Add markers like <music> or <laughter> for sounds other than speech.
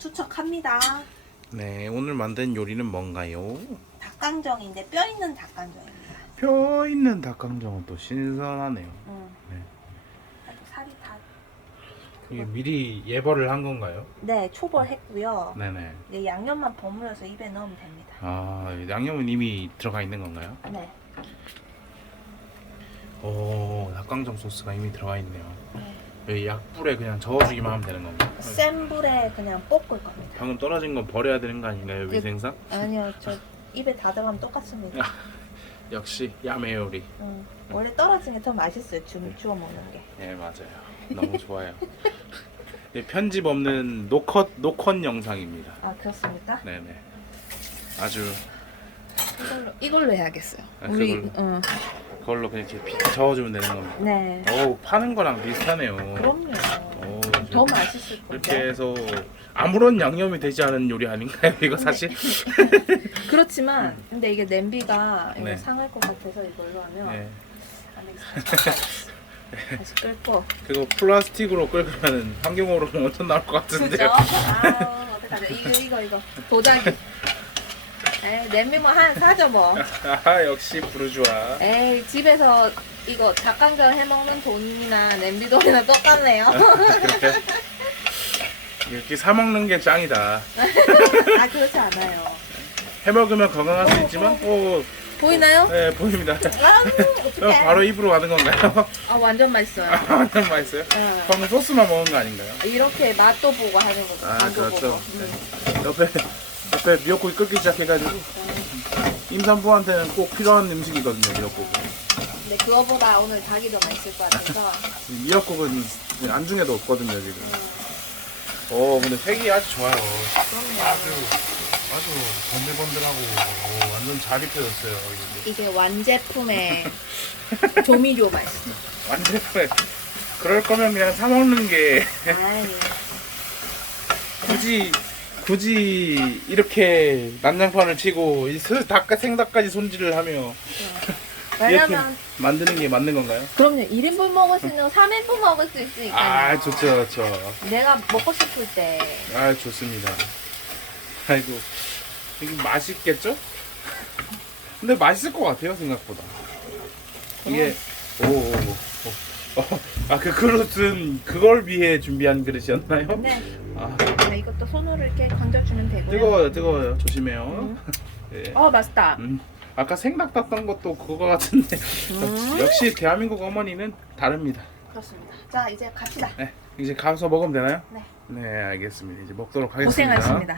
추척합니다. 네, 오늘 만든 요리는 뭔가요? 닭강정인데 뼈 있는 닭강정입니다. 뼈 있는 닭강정은 또 신선하네요. 음. 네. 살이 다. 이게 미리 예벌을 한 건가요? 네, 초벌했고요. 네네. 이제 양념만 버무려서 입에 넣으면 됩니다. 아, 양념은 이미 들어가 있는 건가요? 네. 오, 닭강정 소스가 이미 들어가 있네요. 네. 여기 약불에 그냥 저어주기만 하면 되는 건가요? 센 불에 그냥 볶을 겁니다. 방금 떨어진 건 버려야 되는 거 아닌가요? 위생상? 아니요, 저 입에 다 들어가면 똑같습니다. <laughs> 역시 야매 요리. 음, 원래 떨어진 게 더 맛있어요. 주, 주워 먹는 게. 네, 맞아요. 너무 좋아요. <laughs> 네, 편집 없는 노컷 노컷 영상입니다. 아 그렇습니까? 네네. 아주 이걸로 이걸로 해야겠어요. 아, 우리 그걸로? 어, 그걸로 그냥 이렇게 피- 저어주면 되는 겁니다. 네. 오, 파는 거랑 비슷하네요. 그럼요. 오, 더 맛있을 이렇게. 해서 아무런 양념이 되지 않은 요리 아닌가요? <laughs> 이거 사실? <laughs> 그렇지만 근데 이게 냄비가 이거 네. 상할 것 같아서 이걸로 하면 네. 안 되겠어요. <laughs> 다시 끓고. 그거 플라스틱으로 끌면 환경오염 엄청 나올 것 그죠? 같은데요. 아 어떡하죠? 이거 이거 이거 도자기. 에이 냄비 뭐한 사죠 뭐. 아 역시 부르주아. 에이 집에서 이거 닭강정 해 먹는 돈이나 냄비 돈이나 똑같네요. 그렇게 이렇게 사 먹는 게 짱이다. 아 그렇지 않아요. 해 먹으면 건강할 수 있지만 또 보이나요? 네, 보입니다. 아 어, 어떡해. 바로 입으로 가는 건가요? 아 완전 맛있어요. 아, 완전 맛있어요. 어. 방금 소스만 먹은 거 아닌가요? 이렇게 맛도 보고 하는 거죠. 아 맛도 그렇죠. 보고. 음. 네. 옆에 옆에 미역국이 끓기 시작해가지고 임산부한테는 꼭 필요한 음식이거든요 미역국. 근데 그거보다 오늘 닭이 더 맛있을 것 같아서. <laughs> 미역국은 안중에도 없거든요 지금. 음, 오 근데 색이 아주 좋아요. 그럼요. 아주 아주 번들번들하고 오, 완전 잘 입혀졌어요. 이게. 이게 완제품의 <laughs> 조미료 맛. 완전 그럴 거면 그냥 사 먹는 게 아이, 굳이 굳이 이렇게 난장판을 치고 이 스- 닭 생닭까지 손질을 하며 왜냐면 만드는 게 맞는 건가요? 그럼요. 1인분 먹을 수 있는 거 3인분 먹을 수 있으니까요. 아 좋죠 좋죠. 내가 먹고 싶을 때 아 좋습니다. 아이고 이게 맛있겠죠? 근데 맛있을 것 같아요 생각보다. 이게 오오오. 아그 그릇은 그걸 위해 준비한 그릇이었나요? 네. 아 자, 이것도 손으로 이렇게 건져주면 되고요. 뜨거워요 뜨거워요 조심해요. 음. 네. <laughs> 어 맛있다. 음, 아까 생닭 땄던 것도 그거 같은데 음. <laughs> 역시 대한민국 어머니는 다릅니다. 그렇습니다. 자 이제 갑시다. 네, 이제 가서 먹으면 되나요? 네. 네, 알겠습니다. 이제 먹도록 하겠습니다. 고생하셨습니다.